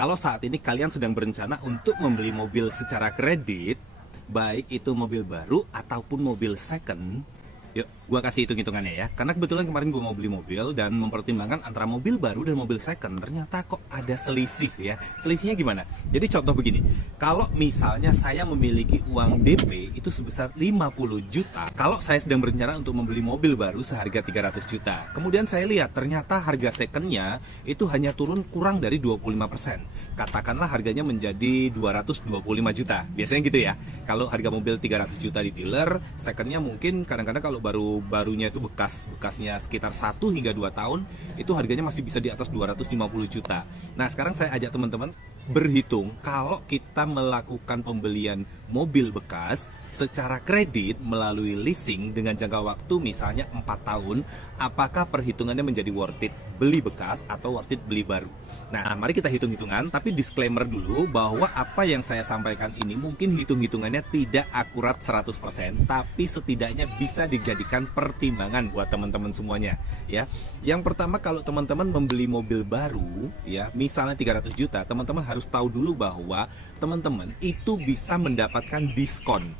Kalau saat ini kalian sedang berencana untuk membeli mobil secara kredit, baik itu mobil baru ataupun mobil second, yuk gua kasih hitung-hitungannya ya. Karena kebetulan kemarin gua mau beli mobil dan mempertimbangkan antara mobil baru dan mobil second, ternyata kok ada selisih ya. Selisihnya gimana? Jadi contoh begini, kalau misalnya saya memiliki uang DP itu sebesar 50 juta, kalau saya sedang berencana untuk membeli mobil baru seharga 300 juta, kemudian saya lihat ternyata harga secondnya itu hanya turun kurang dari 25%. Katakanlah harganya menjadi 225 juta. Biasanya gitu ya. Kalau harga mobil 300 juta di dealer, secondnya mungkin kadang-kadang kalau barunya itu bekasnya sekitar 1 hingga 2 tahun, itu harganya masih bisa di atas 250 juta. Nah, sekarang saya ajak teman-teman berhitung kalau kita melakukan pembelian mobil bekas secara kredit melalui leasing dengan jangka waktu misalnya 4 tahun, apakah perhitungannya menjadi worth it beli bekas atau worth it beli baru? Nah, mari kita hitung-hitungan, tapi disclaimer dulu bahwa apa yang saya sampaikan ini mungkin hitung-hitungannya tidak akurat 100%, tapi setidaknya bisa dijadikan pertimbangan buat teman-teman semuanya ya. Yang pertama, kalau teman-teman membeli mobil baru ya, misalnya 300 juta, teman-teman harus tahu dulu bahwa teman-teman itu bisa mendapatkan diskon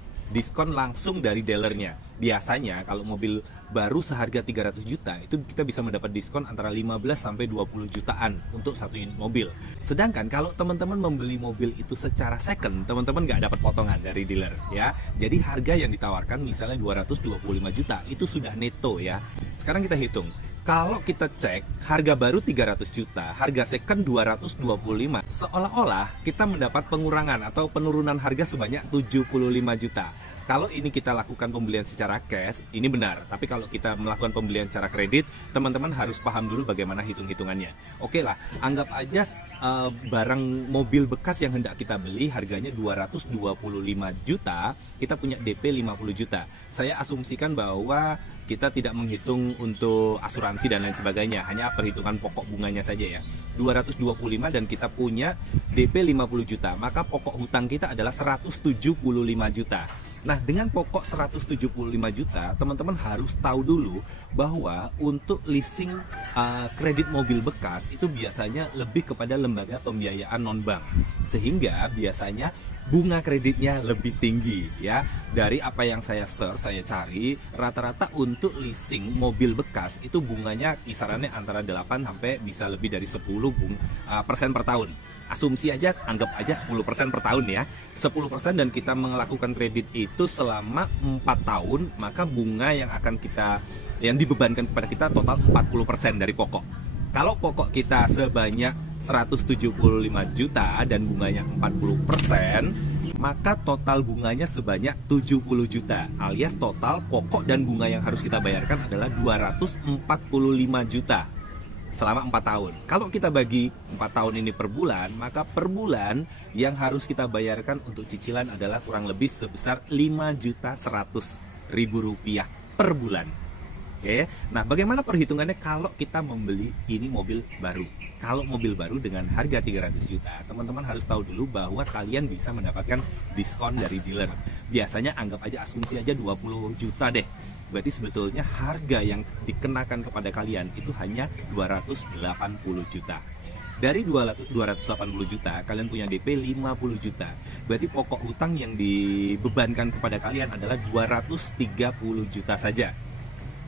langsung dari dealernya. Biasanya kalau mobil baru seharga 300 juta itu kita bisa mendapat diskon antara 15 sampai 20 jutaan untuk satu unit mobil. Sedangkan kalau teman-teman membeli mobil itu secara second, teman-teman nggak dapat potongan dari dealer ya. Jadi harga yang ditawarkan misalnya 225 juta itu sudah neto ya. Sekarang kita hitung. Kalau kita cek harga baru 300 juta, harga second 225, seolah-olah kita mendapat pengurangan atau penurunan harga sebanyak 75 juta. Kalau ini kita lakukan pembelian secara cash, ini benar. Tapi kalau kita melakukan pembelian secara kredit, teman-teman harus paham dulu bagaimana hitung-hitungannya. Oke lah, anggap aja barang mobil bekas yang hendak kita beli harganya 225 juta, kita punya DP 50 juta. Saya asumsikan bahwa kita tidak menghitung untuk asuransi dan lain sebagainya, hanya perhitungan pokok bunganya saja ya. 225 dan kita punya DP 50 juta, maka pokok hutang kita adalah 175 juta. Nah, dengan pokok 175 juta, teman-teman harus tahu dulu bahwa untuk leasing kredit mobil bekas itu biasanya lebih kepada lembaga pembiayaan non-bank. Sehingga biasanya bunga kreditnya lebih tinggi ya. Dari apa yang saya search, saya cari, rata-rata untuk leasing mobil bekas itu bunganya kisarannya antara 8 sampai bisa lebih dari 10% per tahun. Asumsi aja, anggap aja 10% per tahun ya. 10% dan kita melakukan kredit itu selama 4 tahun, maka bunga yang dibebankan kepada kita total 40% dari pokok. Kalau pokok kita sebanyak 175 juta dan bunganya 40%, maka total bunganya sebanyak 70 juta, alias total pokok dan bunga yang harus kita bayarkan adalah 245 juta selama 4 tahun. Kalau kita bagi 4 tahun ini per bulan, maka per bulan yang harus kita bayarkan untuk cicilan adalah kurang lebih sebesar 5.100.000 rupiah per bulan. Oke, nah bagaimana perhitungannya kalau kita membeli ini mobil baru? Kalau mobil baru dengan harga 300 juta, teman-teman harus tahu dulu bahwa kalian bisa mendapatkan diskon dari dealer. Biasanya anggap aja asumsi aja 20 juta deh. Berarti sebetulnya harga yang dikenakan kepada kalian itu hanya 280 juta. Dari 280 juta, kalian punya DP 50 juta. Berarti pokok hutang yang dibebankan kepada kalian adalah 230 juta saja.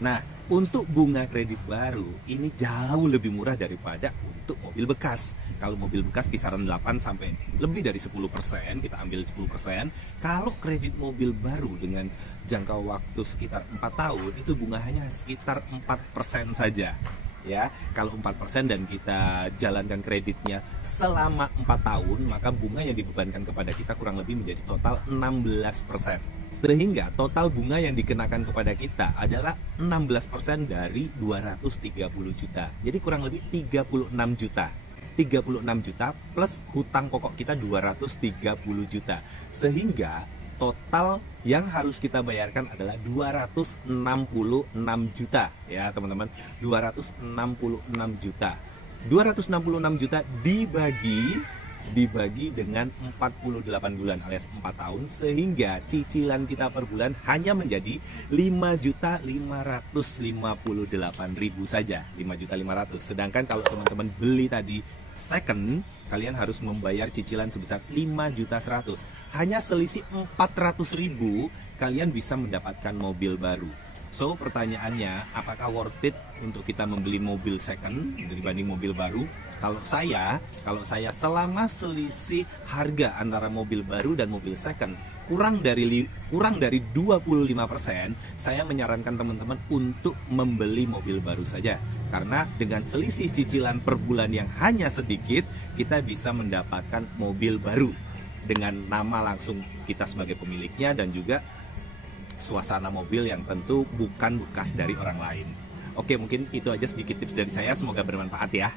Nah, untuk bunga kredit baru ini jauh lebih murah daripada untuk mobil bekas. Kalau mobil bekas kisaran 8 sampai lebih dari 10%, kita ambil 10%. Kalau kredit mobil baru dengan jangka waktu sekitar 4 tahun, itu bunga hanya sekitar 4% saja. Ya, kalau 4% dan kita jalankan kreditnya selama 4 tahun, maka bunga yang dibebankan kepada kita kurang lebih menjadi total 16%. Sehingga total bunga yang dikenakan kepada kita adalah 16% dari 230 juta. Jadi kurang lebih 36 juta. 36 juta plus hutang pokok kita 230 juta. Sehingga total yang harus kita bayarkan adalah 266 juta ya teman-teman. 266 juta. 266 juta dibagi dengan 48 bulan alias 4 tahun, sehingga cicilan kita per bulan hanya menjadi 5.558.000 saja, 5.500.000. Sedangkan kalau teman-teman beli tadi second, kalian harus membayar cicilan sebesar 5.100.000. Hanya selisih 400.000 kalian bisa mendapatkan mobil baru. So pertanyaannya, apakah worth it untuk kita membeli mobil second dibanding mobil baru? Kalau saya selama selisih harga antara mobil baru dan mobil second kurang dari 25%, saya menyarankan teman-teman untuk membeli mobil baru saja. Karena dengan selisih cicilan per bulan yang hanya sedikit, kita bisa mendapatkan mobil baru dengan nama langsung kita sebagai pemiliknya dan juga suasana mobil yang tentu bukan bekas dari orang lain. Oke, mungkin itu aja sedikit tips dari saya, semoga bermanfaat ya.